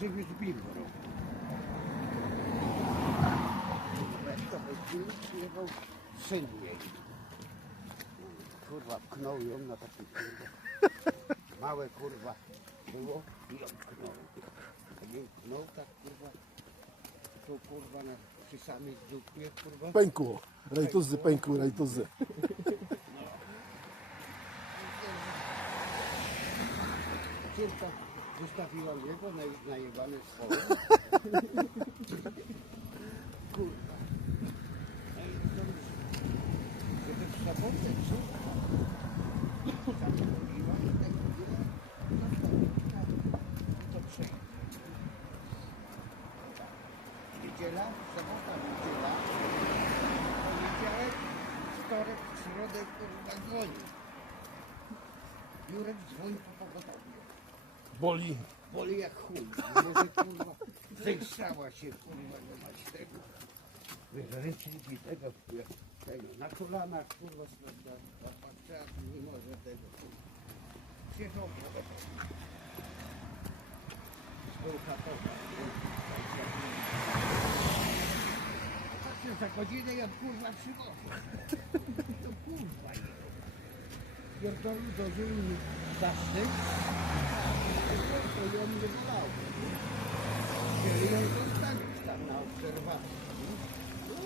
To wyszli, przyjechał syn jej. Kurwa, pchnął ją na taki kurwa. Małe kurwa było i ją pchnął. Jak ją pchnął tak kurwa, to kurwa na, przy samej dupie kurwa. Pękło. Rejtuzy pękły, rejtuzy. Córka zostawiła jego na najebane swoje. Kurwa. No i to już, żeby w córka tam chodziła i tak chodziła, zostawiła i to przejdzie. Tak. Niedziela, sobota, niedziela, poniedziałek, wtorek, środek, kurwa dzwoni. Jurek dzwoni po pogotowie. Boli. Boli jak chuj. Może kurwa zejszała się kurwa nie mać tego. Ręczniki tego, tego. Na kolanach kurwa patrzach nie może tego kurwa. Kurwa. Spółka towa. Patrzę za godzinę jak kurwa przywożę. To kurwa jest. Pierdolę do ziemi zasty. Nie bolało. Tam na obserwacji.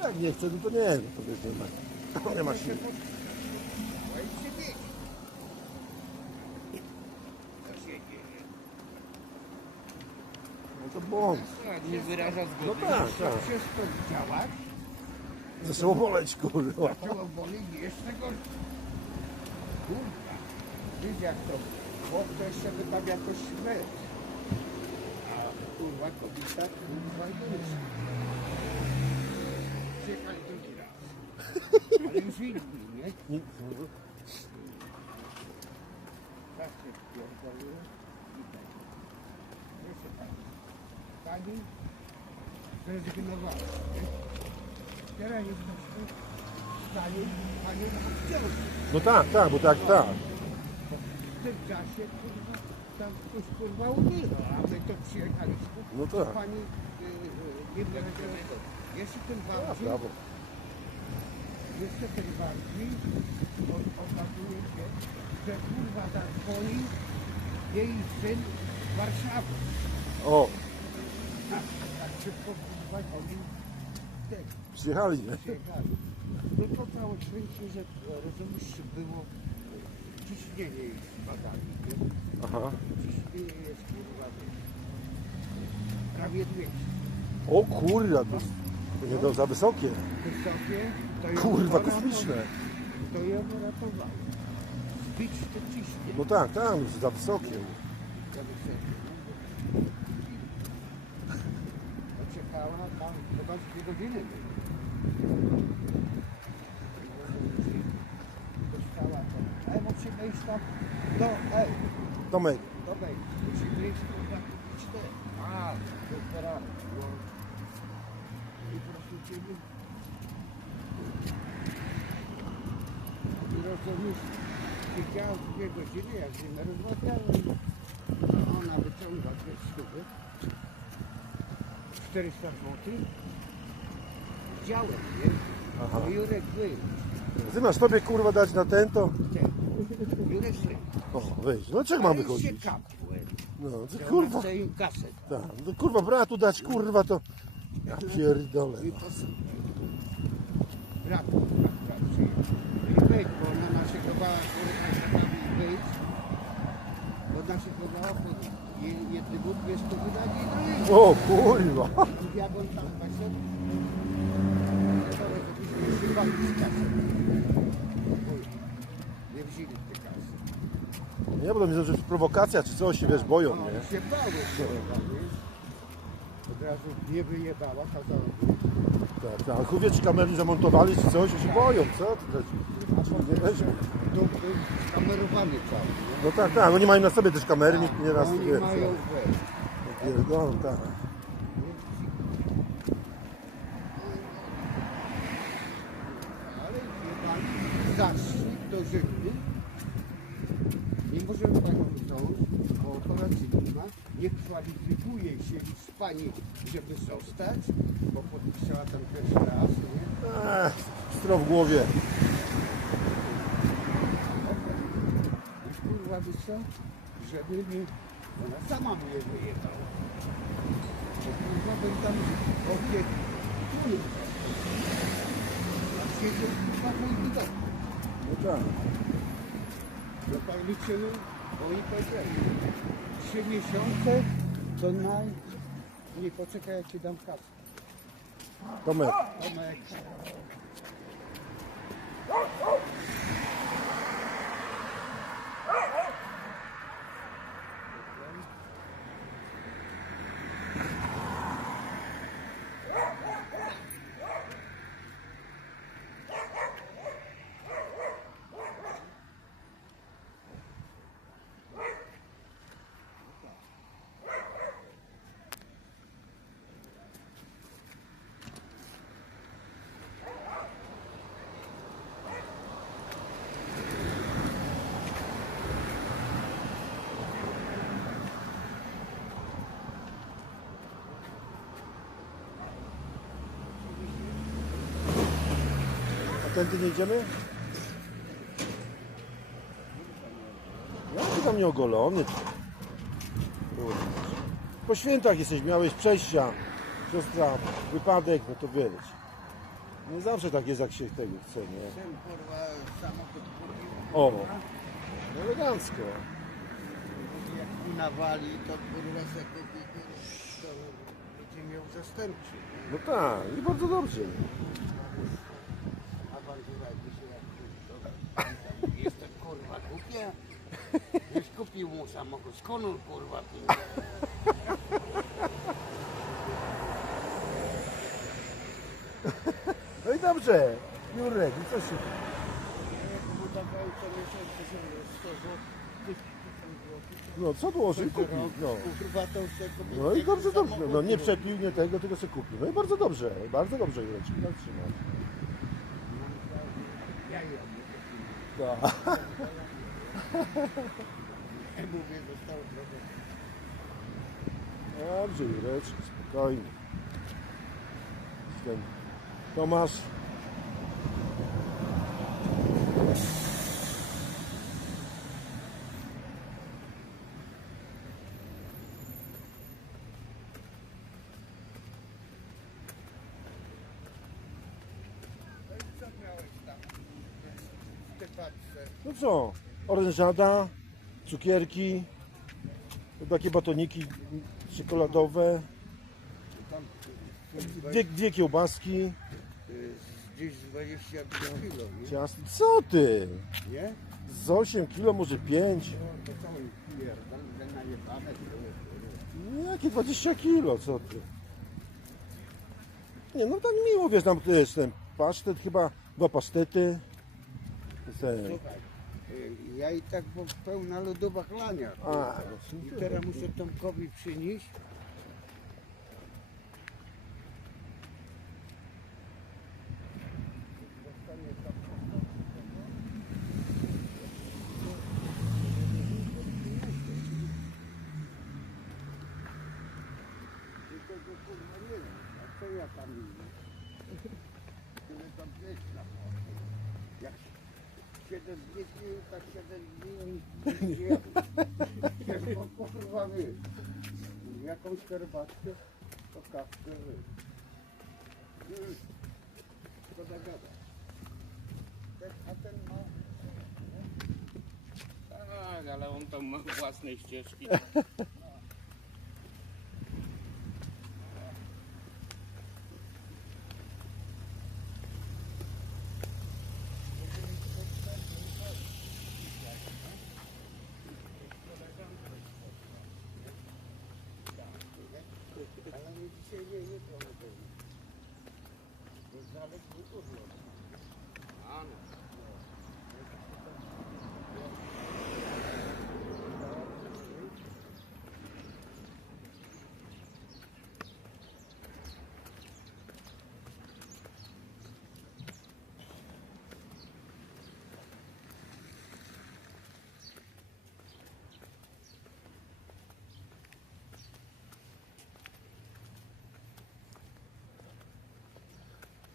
No jak nie chce, no to nie, no to wiesz, nie ma. Nie ma siły. No i się dzieje? No to błąd. Nie wyraża zgody. No tak, tak. Wszystko działać, Zaczęło boleć, kurwa. zaczęło boli jeszcze gorzej. Kurwa. Widzisz jak to chłop to jeszcze wypawia jakoś śmierć. A kurwa kobieta kurwa już. Przyjechali drugi raz. Ale już inni, nie? Tak się pierdoliło i tak. Proszę pani. Pani zrezygnowała. Teraz jest stanie pani na odciągu. No tak, tak, bo tak, tak. W tym czasie kurwa, tam ktoś kurwa umierał, a my to przyjechaliśmy. No tak. Pani y, y, nie. Jeszcze tym A, bardziej, brawo. jeszcze tym bardziej o- okazuje się, że kurwa zadzwonił jej syn z Warszawy. O, Tak, tak szybko kurwa oni tak, przyjechali, nie? przyjechali. No to całe szczęście, że rozumiesz, było ciśnienie jej zbadali. nie? Aha. Ciśnienie jest kurwa prawie 200. O kurwa, to, to nie to za wysokie. Wysokie, to ją Kurwa, uratowało. kosmiczne. To ją uratowało. Bić to ciśnie. No tak, tak, już za wysokie. za wysokie. Oczekała tam chyba z dwie godziny to. Ej, musimy iść tam do, ej, Musimy iść kurwa cztery. A, do teraz. No. I proszę Ciebie. I rozumiesz, siedziała dwie godziny, jak z nim rozmawiałem. No, ona wyciąga dwie stówy. 400 zł. Widziałem, nie? Aha. Jurek był. ty masz tobie kurwa dać na ten, to... Ten. Weź, no czego mam Ale się wychodzić? kapłem. No, to kurwa, chcę im kasę. tak, no kurwa bratu dać, kurwa, to... Ja pierdolę. I posłuchaj. Brat, brat, brat przyjechał. No I wejdź, bo ona naszego bała, kurwa, wyjść. Bo naszego bała, bo je- jedny Bóg jest to wydanie i drugi. O kurwa. Jak on tam to chyba z. Nie wzięli te bo to mi że prowokacja czy coś, się wiesz, boją, nie? się bał, kurwa, wiesz. Od razu nie wyjebała, kazała Tak, tak. Chuwie czy kamery zamontowali czy coś, się boją, co? To też, nie. To kamerowany cały. nie? No tak, tak, oni mają na sobie też kamery, nikt nie raz Oni wie. mają co. weź. Pierdolą, tak. Ale jebali, zaszli do Rzymu. Nie możemy panią wziąć, bo operacyjna, nie kwalifikuje się pani, żeby zostać, bo podpisała tam pierwszy raz, nie? Ech, stro w głowie. I kurwa wiesz co, żeby mi, ona sama mnie wyjechała. Bo kurwa bym tam opiekunił. A siedział kurwa mój widok. No tak. No tak liczymy, oni powiedzieli, trzy miesiące to naj... Nie poczekaj, jak ci dam kasę. Tomek, Tomek. Tędy nie idziemy? Ja ty tam nie ogolony. Kurde. Po świętach jesteś, miałeś przejścia. Siostra, wypadek, no to wiesz. Nie zawsze tak jest, jak się tego chce, nie? Ten kurwa samochód kupił. O, elegancko. Jak mi nawali, to kurwa se kupi, to będzie miał zastępczy. No tak, i bardzo dobrze. Awantura jakby się jak to Jestem głupia. Już kupił mu samochód. Skąd on kurwa pieniądze? No i dobrze, Jurek, i co się... Mu dawał co miesiąc 100 złotych. No, co dłoży kupi, no. Kurwa to se kupił. No i dobrze, dobrze. samochód, No nie przepił, nie tego, tylko sobie kupił. No i bardzo dobrze, bardzo dobrze, Jureczku, tak trzymać. Ja ją. Tak. Mówię, zostało trochę. Dobrze, Jureczku, spokojnie. Ten Tomasz. No co orężada, cukierki, takie batoniki czekoladowe, dwie, dwie kiełbaski, gdzieś z 25 kilo, nie? ciasto. Co ty? Nie? Z 8 kilo, może 5? No. Jakie 20 kilo, co ty? Nie, no tak miło, wiesz, tam to jest ten pasztet, chyba dwa pasztety. Ten. Y, ja i tak bo pełna lodowa chlania. A, I no, teraz muszę Tomkowi przynieść. Ja tam? Tyle tam na. Jak siedem dni, tak siedem dni nie kurwa wiesz, jakąś herbatkę, to kawkę wiesz. Gada. Ten, a ten ma... Tak, ale on tam ma własne ścieżki.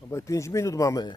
Obaj 5 minut mamy.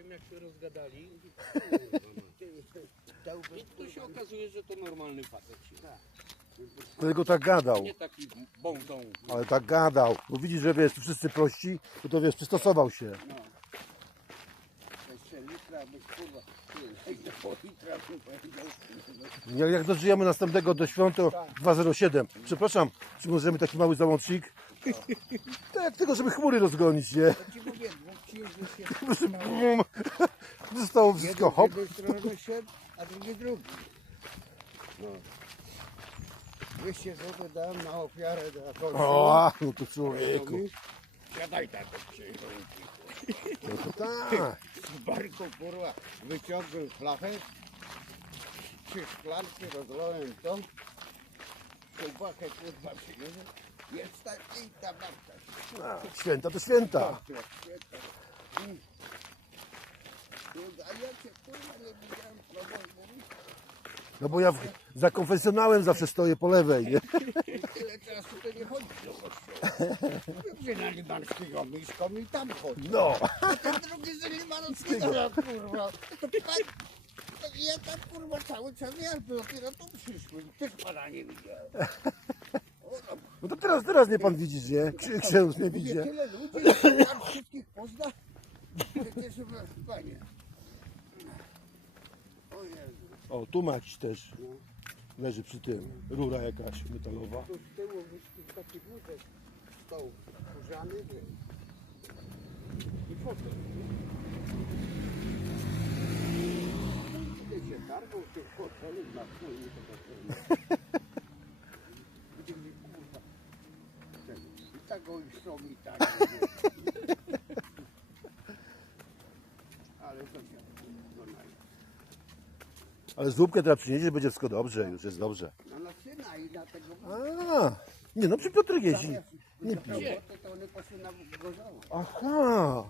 Przeorem jak się rozgadali. I tu się okazuje, że to normalny facet się. Tylko tak gadał. Nie taki bądą. Ale tak gadał. Bo widzisz, że wiesz, tu wszyscy prości, to to wiesz, przystosował się. No. Jeszcze litra, byś kurwa, ty, jak litra bym powiedział. Jak, jak dożyjemy następnego do świąt, to 207. Przepraszam, czy możemy taki mały załącznik? Tak, tylko żeby chmury rozgonić, nie? To ci mówię. Bum. Zostało wszystko, hop. z strony szedł, a drugi drugi. No. 200 zł dałem na ofiarę dla kogoś. O, no to człowieku. Siadaj tak ciężarówki. No to tak. Z barku kurwa wyciągnąłem flachę. Trzy szklanki rozlałem to. Kiełbachę kurwa przyniosłem. Jest tak i ta babka. A, Święta to święta. Tak, jak świetna. Ja. No bo ja w, za konfesjonałem zawsze stoję po lewej, nie? Tyle czasu to nie chodzi do kościoła. Że na Limanskiego mieszkam i tam chodzi. No. A ten drugi z Limanowskiego, no, kurwa. To pan, to ja tam kurwa cały czas ja dopiero tu przyszły. Też pana nie widziałem. No, No to teraz, teraz nie pan widzisz, nie? Ksi- Księdz nie widzi. tyle ludzi, pan wszystkich pozna. Przecież, panie. O Jezu. O, tu maciś też. Leży przy tym. Rura jakaś metalowa. Tu z tyłu wyszki taki wózek stał kurzany. I fotel. Kiedy się targał tych fotelów na chuj, to tak Gdzie mi kurwa. ten, I tak go już są i tak. Ale to się wyglądają. Ale zupkę teraz przyniesie, będzie wszystko dobrze, już jest dobrze. No na syna i na tego A, nie no, przy Piotrek jeździ. nie pije. To one poszły na gorzało. Aha.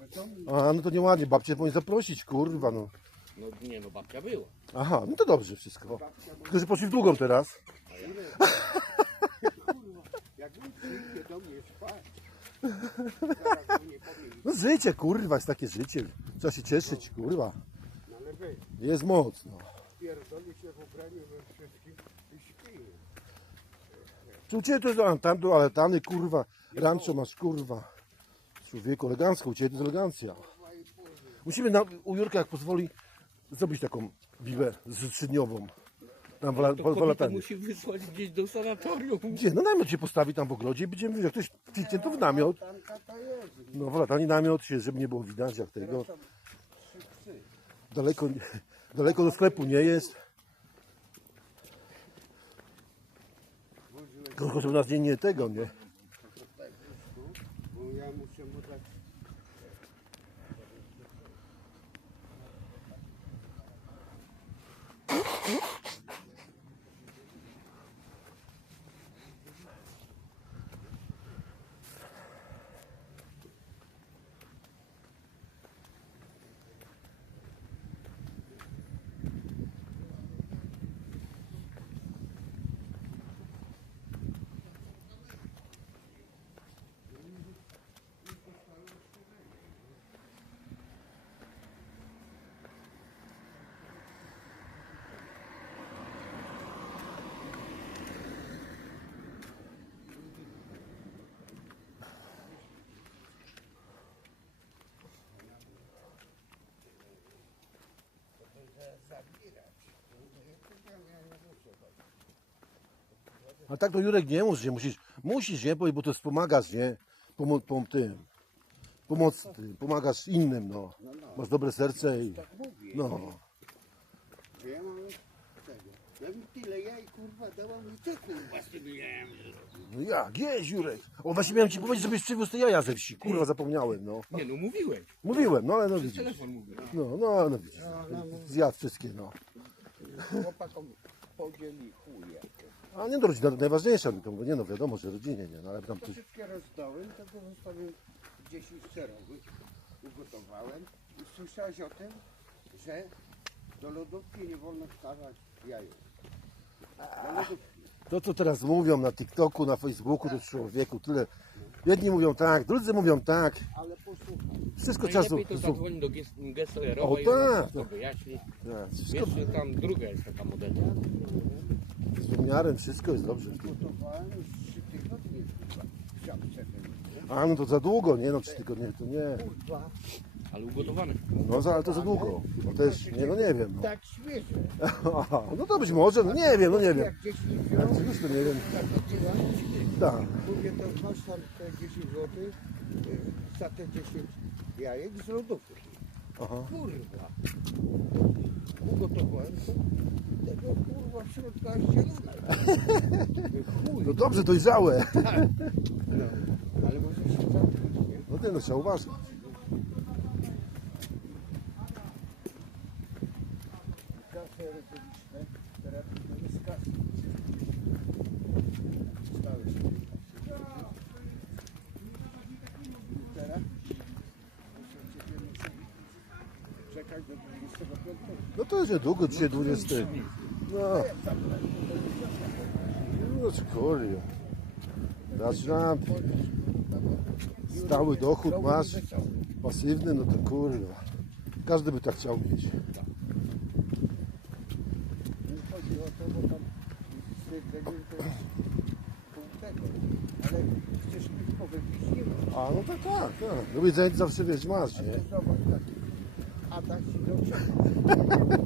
A, no to nieładnie, babcię powinien zaprosić, kurwa, no. No nie no, babcia była. Aha, no to dobrze wszystko. Tylko, że poszli w długą teraz. Jak on przyjdzie do mnie spać, zaraz No życie, kurwa, jest takie życie. Trzeba się cieszyć, kurwa. no ale wy, Jest moc, no. Pierdoli się w ubraniu we wszystkim i śpi. Czy u Ciebie to jest tam do aletany, kurwa. Rancho masz, kurwa. Człowieku, elegancko, u Ciebie to jest elegancja. Musimy na, u Jurka, jak pozwoli, zrobić taką biwę z trzydniową. Tam w, la- To po, po kobietę lataniu. musi wysłać gdzieś do sanatorium. Gdzie? No namiot się postawi tam w ogrodzie i będziemy, jak ktoś kliknie, to w namiot. Tanka to jest, No w latanie namiot się, żeby nie było widać jak tego. psy. Daleko, do sklepu nie jest. Tylko żeby nas nie, nie tego, nie? A tak to Jurek nie musisz, nie musisz, musisz, nie, bo bo to wspomagasz, nie? Pomo, pom, tym. Pomoc, tym, pomagasz innym, no. Masz dobre serce i, Tak mówię. no. Że ja mam tego. Ja tyle jaj kurwa dałam i ty kurwa z tym jajem zrobił. No jak, jeź Jurek. O, właśnie miałem ci powiedzieć, żebyś przywiózł te jaja ze wsi, kurwa, zapomniałem, no. Nie no, mówiłeś. Mówiłem, no ale no Przez widzisz. telefon mówiłeś. No, no, no widzisz. Zjadł wszystkie, no. Chłopakom podzieli. A nie no, rodzina to najważniejsza, no to mówię, nie no, wiadomo, że rodzinie, nie, no ale tam coś... Troszeczkę rozdałem, tego zostawiłem 10 serowych, ugotowałem i słyszałeś o tym, że do lodówki nie wolno wstawać jajek. Do lodówki. To, co teraz mówią na TikToku, na Facebooku, to człowieku, tyle. Jedni mówią tak, drudzy mówią tak. Ale posłuchaj, Wszystko trzeba... Najlepiej to zadzwoni do ges- O, i ona tak, wszystko tak. wyjaśni. tak, Wszystko Jeszcze tam druga jest taka modela. z wymiarem, wszystko jest dobrze. gotowałem już 3 tygodnie kurwa, w szafce ten. A no to za długo, nie no, trzy tygodnie to nie. Kurwa, Ale ugotowane. No za, ale to za długo. No też, nie no nie wiem. No. tak świeże. Aha, no to być może, no nie wiem, no nie wiem. Jak gdzieś nie wziął, Już to nie wiem. tak odsyłam. Tak. Mówię, to masz tam te 10 zł y, za te 10 jajek z lodówki. Aha. Kurwa. Ugotowałem to. Tego kurwa w środku aż zielone. Chuj. No dobrze, dojrzałe. No. Ale może się zamknąć, nie? No nie no, trzeba uważać. Kasy elektroniczne, teraz to jest kasy. Stały się. Teraz muszę ciebie muszę czekać do 25. No jest niedługo, dzisiaj 20. No. No co kurwa. Zaczynam. Stały dochód masz. Pasywny, no to kurwa. Każdy by tak chciał mieć. Chodzi o to, bo tam. Ale. A no tak, tak, tak. No jedzenie zawsze wiesz, masz, nie? Tak. Tak do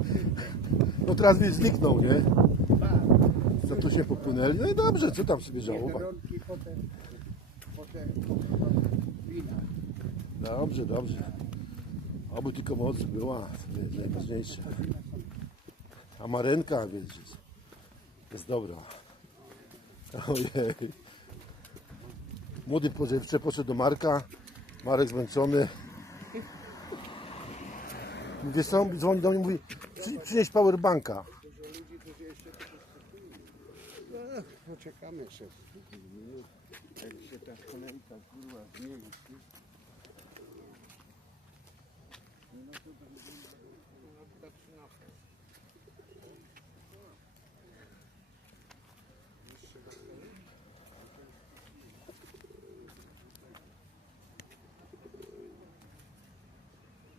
No teraz mi zniknął, nie? Tak. Za to się popłynęli. No i dobrze, co tam sobie żałować. Biedronki, potem, potem wina. Dobrze, dobrze. Oby tylko moc była, to jest najważniejsze. A marynka, jest, jest dobra. Ojej. Młody pożywcze poszedł do Marka. Marek zmęczony. Wiesz co, dzwoni do mnie mówi, "Przy- przynieś powerbanka. Poczekamy jeszcze minut. Jak się ta kolejka kurwa zmieści. No to będzie do 13.